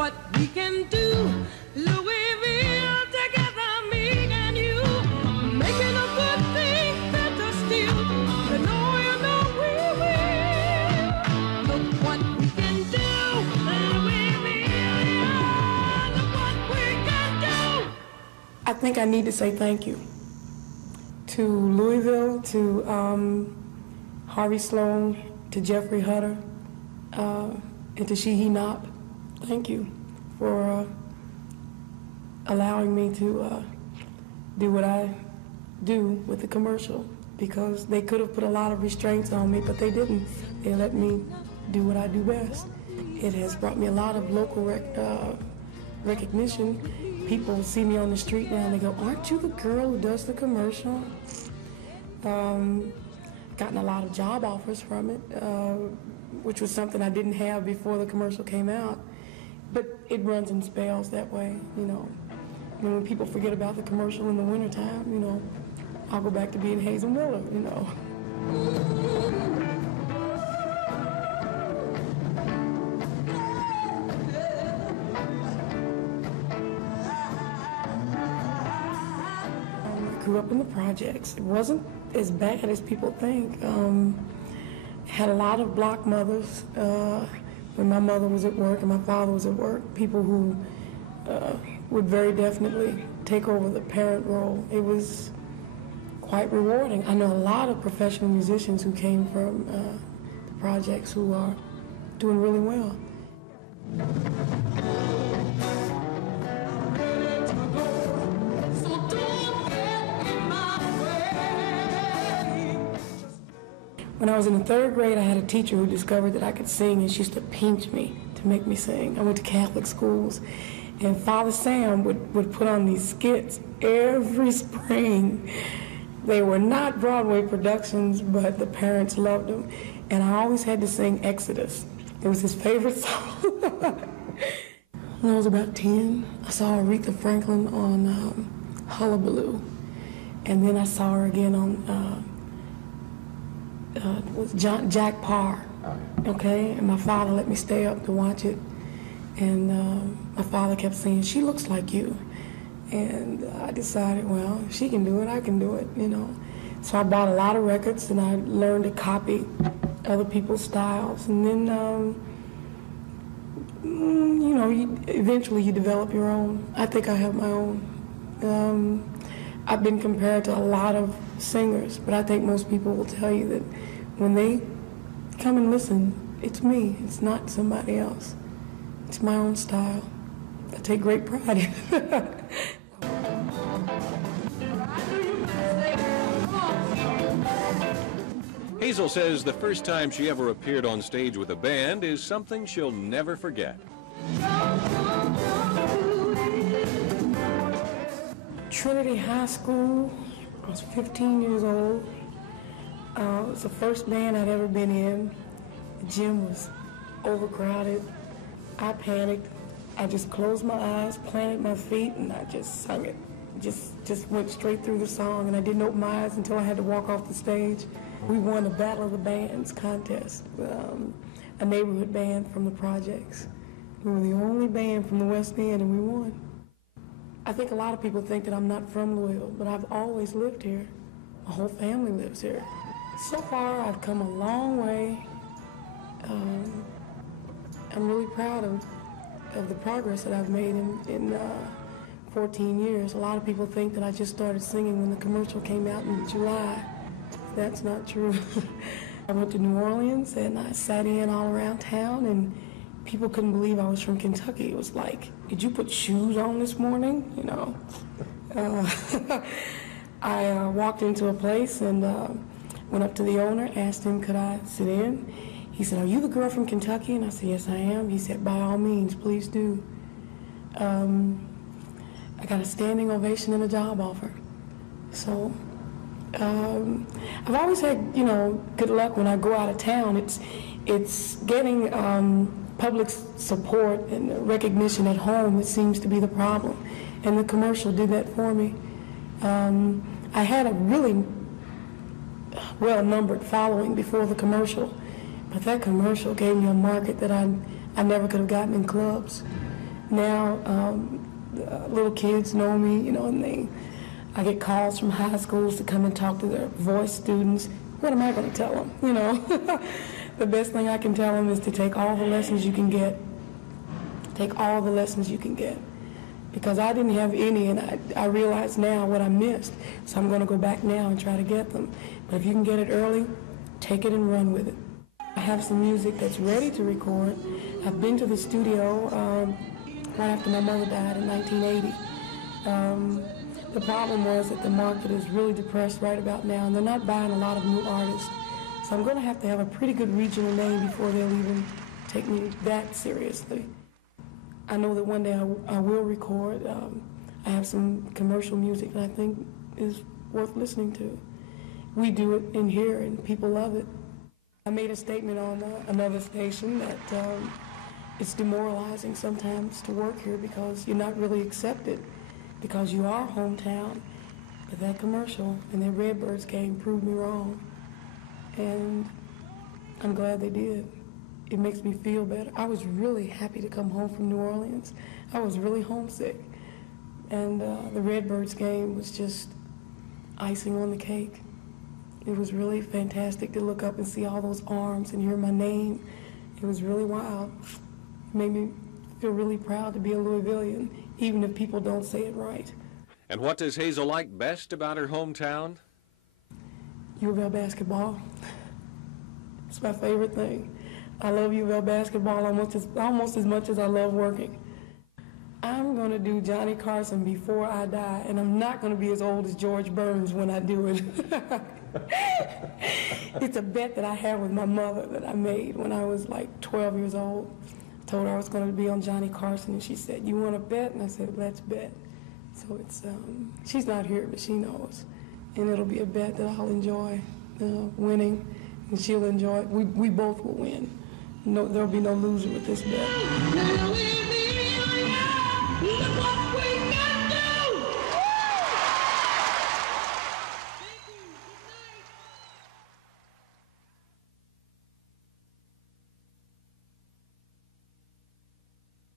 what we can do. Louisville together, me and you, making a good thing better still. You know we will. Look what we can do. Louisville, yeah, look what we can do. I think I need to say thank you to Louisville, to Harvey Sloan, to Jeffrey Hutter, and to Sheehy Knopp. Thank you for allowing me to do what I do with the commercial, because they could have put a lot of restraints on me, but they didn't. They let me do what I do best. It has brought me a lot of local recognition. People see me on the street now and they go, "Aren't you the girl who does the commercial?" Gotten a lot of job offers from it, which was something I didn't have before the commercial came out. But it runs in spells that way, you know. When people forget about the commercial in the wintertime, you know, I'll go back to being Hazen Miller, you know. I grew up in the projects. It wasn't as bad as people think. Had a lot of block mothers when my mother was at work and my father was at work, people who would very definitely take over the parent role. It was quite rewarding. I know a lot of professional musicians who came from the projects who are doing really well. When I was in the 3rd grade, I had a teacher who discovered that I could sing, and she used to pinch me to make me sing. I went to Catholic schools, and Father Sam would put on these skits every spring. They were not Broadway productions, but the parents loved them, and I always had to sing Exodus. It was his favorite song. When I was about 10, I saw Aretha Franklin on Hullabaloo, and then I saw her again on Jack Parr, okay? And my father let me stay up to watch it, and my father kept saying, "She looks like you." And I decided, well, if she can do it, I can do it, you know. So I bought a lot of records, and I learned to copy other people's styles, and then, you know, eventually you develop your own. I think I have my own. I've been compared to a lot of singers, but I think most people will tell you that when they come and listen, it's me, it's not somebody else. It's my own style. I take great pride in it. Hazel says the first time she ever appeared on stage with a band is something she'll never forget. Trinity High School, I was 15 years old. It was the first band I'd ever been in. The gym was overcrowded. I panicked. I just closed my eyes, planted my feet, and I just sung it. Just went straight through the song, and I didn't open my eyes until I had to walk off the stage. We won the Battle of the Bands contest, a neighborhood band from the projects. We were the only band from the West End, and we won. I think a lot of people think that I'm not from Louisville, but I've always lived here. My whole family lives here. So far, I've come a long way. I'm really proud of the progress that I've made in 14 years. A lot of people think that I just started singing when the commercial came out in July. That's not true. I went to New Orleans and I sat in all around town, and people couldn't believe I was from Kentucky. It was like, "Did you put shoes on this morning?" You know. I walked into a place and went up to the owner, asked him, could I sit in? He said, "Are you the girl from Kentucky?" And I said, "Yes, I am." He said, "By all means, please do." I got a standing ovation and a job offer. So I've always had, you know, good luck when I go out of town. It's getting public support and recognition at home that seems to be the problem. And the commercial did that for me. I had a really well-numbered following before the commercial, but that commercial gave me a market that I never could have gotten in clubs. Now, little kids know me, you know, and I get calls from high schools to come and talk to their voice students. What am I going to tell them, you know? The best thing I can tell them is to take all the lessons you can get. Take all the lessons you can get. Because I didn't have any, and I realize now what I missed. So I'm going to go back now and try to get them. But if you can get it early, take it and run with it. I have some music that's ready to record. I've been to the studio right after my mother died in 1980. The problem was that the market is really depressed right about now, and they're not buying a lot of new artists. So I'm going to have a pretty good regional name before they'll even take me that seriously. I know that one day I will record. I have some commercial music that I think is worth listening to. We do it in here, and people love it. I made a statement on another station that it's demoralizing sometimes to work here because you're not really accepted, because you are hometown. But that commercial and that Redbirds game proved me wrong. And I'm glad they did. It makes me feel better. I was really happy to come home from New Orleans. I was really homesick. And the Redbirds game was just icing on the cake. It was really fantastic to look up and see all those arms and hear my name. It was really wild. It made me feel really proud to be a Louisvillian, even if people don't say it right. And what does Hazel like best about her hometown? U of L basketball. It's my favorite thing. I love U of L basketball almost as much as I love working. I'm going to do Johnny Carson before I die, and I'm not going to be as old as George Burns when I do it. It's a bet that I have with my mother that I made when I was like 12 years old. I told her I was going to be on Johnny Carson, and she said, "You want to bet?" And I said, "Let's bet." So it's, she's not here, but she knows. And it'll be a bet that I'll enjoy winning, and she'll enjoy it. We both will win. No, there'll be no loser with this bet. Look what we got.